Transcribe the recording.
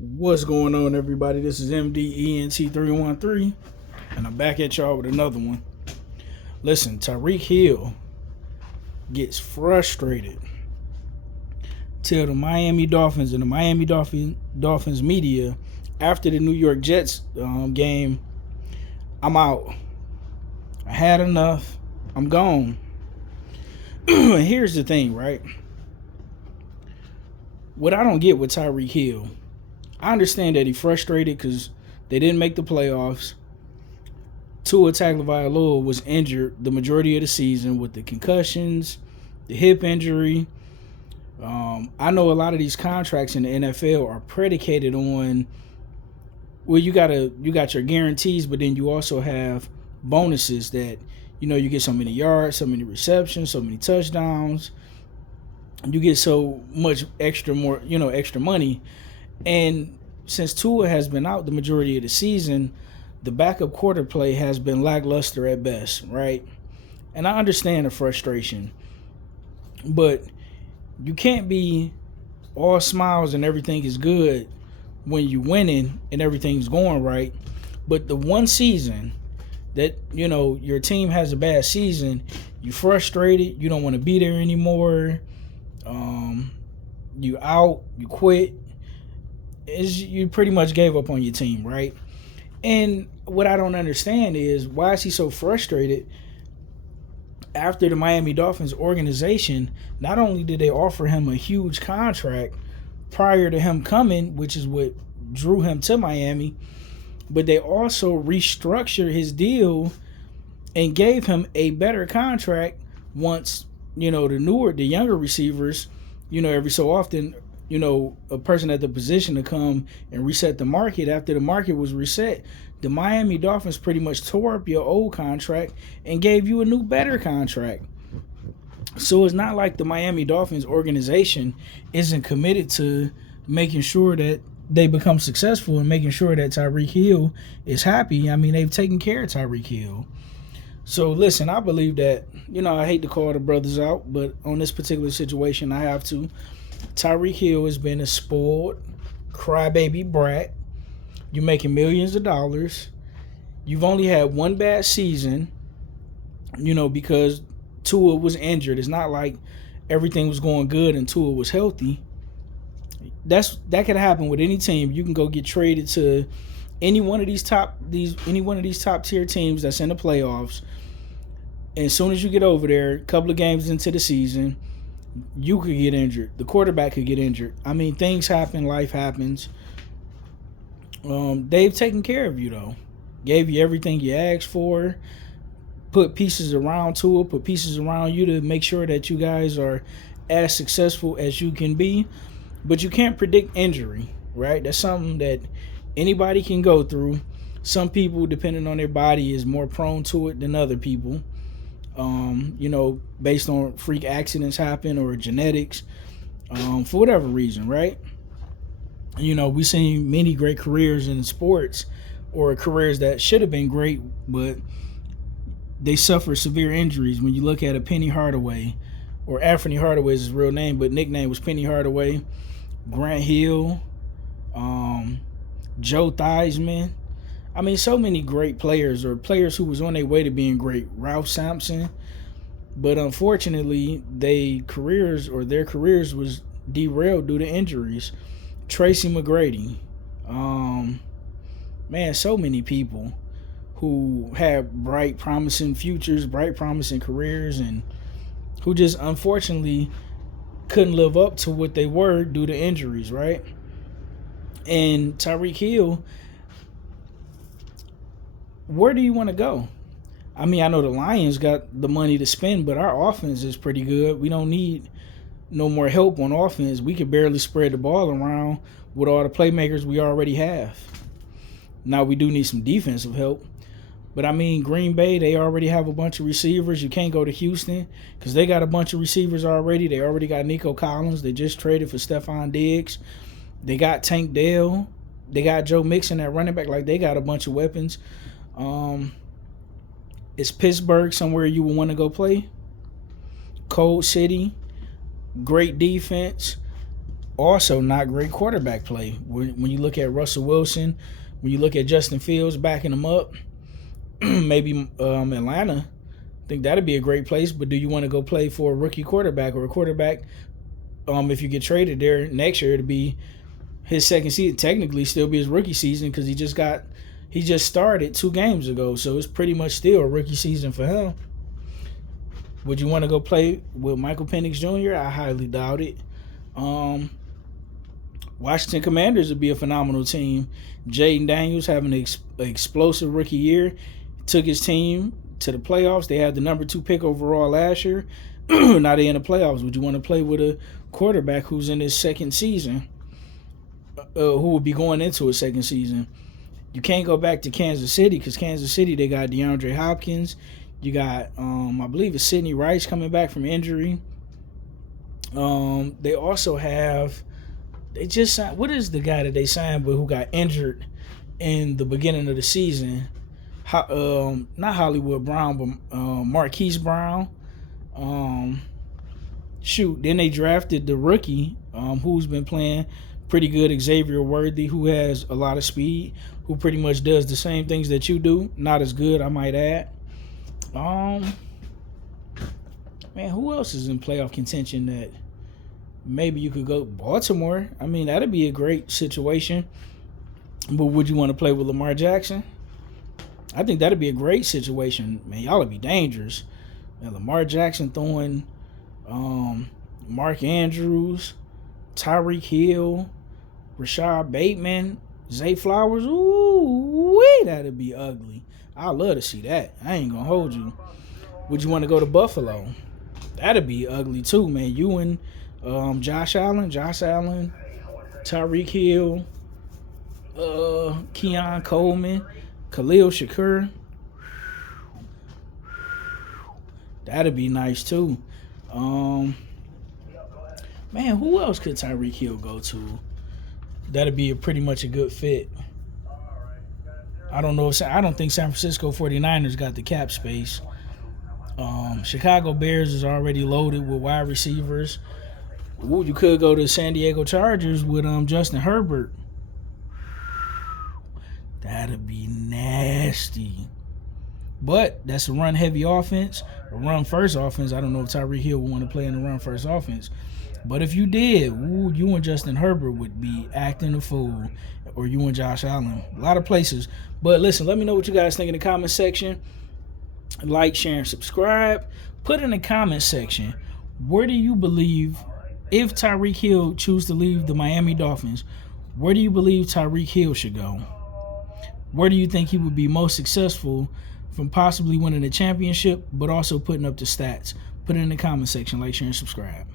What's going on, everybody? This is MDENT313, and I'm back at y'all with another one. Listen, Tyreek Hill gets frustrated. Tell the Miami Dolphins and the Miami Dolphins media after the New York Jets game, I'm out. I had enough. I'm gone. Here's the thing, right? What I don't get with Tyreek Hill, I understand that he's frustrated because they didn't make the playoffs. Tua Tagovailoa was injured the majority of the season with the concussions, the hip injury. I know a lot of these contracts in the NFL are predicated on, well, you got your guarantees, but then you also have bonuses that, you get so many yards, so many receptions, so many touchdowns. You get so much extra money. And since Tua has been out the majority of the season, the backup quarter play has been lackluster at best, right? And I understand the frustration, but you can't be all smiles and everything is good when you're winning and everything's going right. But the one season that, your team has a bad season, you're frustrated, you don't want to be there anymore, you out, you quit, you pretty much gave up on your team, right? And what I don't understand is, why is he so frustrated after the Miami Dolphins organization? Not only did they offer him a huge contract prior to him coming, which is what drew him to Miami, but they also restructured his deal and gave him a better contract once, the younger receivers, every so often, a person at the position to come and reset the market. After the market was reset, the Miami Dolphins pretty much tore up your old contract and gave you a new, better contract. So it's not like the Miami Dolphins organization isn't committed to making sure that they become successful and making sure that Tyreek Hill is happy. I mean, they've taken care of Tyreek Hill. So listen, I believe that, I hate to call the brothers out, but on this particular situation, I have to. Tyreek Hill has been a spoiled, crybaby brat. You're making millions of dollars. You've only had one bad season, because Tua was injured. It's not like everything was going good and Tua was healthy. That could happen with any team. You can go get traded to any one of these top tier teams that's in the playoffs. And as soon as you get over there, a couple of games into the season, you could get injured. The quarterback could get injured. I mean, things happen. Life happens. They've taken care of you, though. Gave you everything you asked for. Put pieces around Tua. Put pieces around you to make sure that you guys are as successful as you can be. But you can't predict injury, right? That's something that anybody can go through. Some people, depending on their body, is more prone to it than other people. Based on freak accidents happen or genetics, for whatever reason, right? We've seen many great careers in sports, or careers that should have been great, but they suffer severe injuries. When you look at a Penny Hardaway, or Anthony Hardaway is his real name, but nickname was Penny Hardaway, Grant Hill, Joe Theismann. I mean, so many great players, or players who was on their way to being great. Ralph Sampson. But unfortunately, their careers was derailed due to injuries. Tracy McGrady. So many people who had bright, promising futures, bright, promising careers, and who just unfortunately couldn't live up to what they were due to injuries, right? And Tyreek Hill, where do you want to go? I mean, I know the Lions got the money to spend, but our offense is pretty good. We don't need no more help on offense. We can barely spread the ball around with all the playmakers we already have. Now, we do need some defensive help. But, I mean, Green Bay, they already have a bunch of receivers. You can't go to Houston because they got a bunch of receivers already. They already got Nico Collins. They just traded for Stephon Diggs. They got Tank Dell. They got Joe Mixon at running back. Like, they got a bunch of weapons. Is Pittsburgh somewhere you would want to go play? Cold City, great defense. also not great quarterback play. When you look at Russell Wilson, when you look at Justin Fields backing him up, maybe Atlanta, I think that'd be a great place. But do you want to go play for a rookie quarterback or a quarterback? If you get traded there next year, to be his second season, technically still be his rookie season because he just started 2 games ago, so it's pretty much still a rookie season for him. Would you want to go play with Michael Penix Jr.? I highly doubt it. Washington Commanders would be a phenomenal team. Jaden Daniels having an explosive rookie year, took his team to the playoffs. They had the number 2 pick overall last year. Now they're in the playoffs. Would you want to play with a quarterback who's in his second season, who will be going into his second season? You can't go back to Kansas City because Kansas City, they got DeAndre Hopkins. You got, I believe it's Sidney Rice coming back from injury. They also have, they just signed, what is the guy that they signed but who got injured in the beginning of the season? Not Hollywood Brown, but Marquise Brown. Then they drafted the rookie who's been playing pretty good, Xavier Worthy, who has a lot of speed, who pretty much does the same things that you do. Not as good, I might add. Man, who else is in playoff contention that maybe you could go? Baltimore. I mean, that'd be a great situation. But would you want to play with Lamar Jackson? I think that'd be a great situation. Man, y'all would be dangerous. And Lamar Jackson throwing Mark Andrews, Tyreek Hill, Rashad Bateman, Zay Flowers. Ooh, that'd be ugly. I'd love to see that. I ain't gonna hold you. Would you want to go to Buffalo? That'd be ugly too, man. You and Josh Allen, Tyreek Hill, Keon Coleman, Khalil Shakur. That'd be nice too. Man, who else could Tyreek Hill go to? That'd be pretty much a good fit. I don't think San Francisco 49ers got the cap space. Chicago Bears is already loaded with wide receivers. Ooh, you could go to San Diego Chargers with Justin Herbert. That'd be nasty. But that's a run-heavy offense, a run-first offense. I don't know if Tyreek Hill would want to play in a run-first offense. But if you did, you and Justin Herbert would be acting a fool, or you and Josh Allen. A lot of places. But listen, let me know what you guys think in the comment section. Like, share, and subscribe. Put in the comment section, where do you believe, if Tyreek Hill chooses to leave the Miami Dolphins, where do you believe Tyreek Hill should go? Where do you think he would be most successful from possibly winning a championship, but also putting up the stats? Put it in the comment section. Like, share, and subscribe.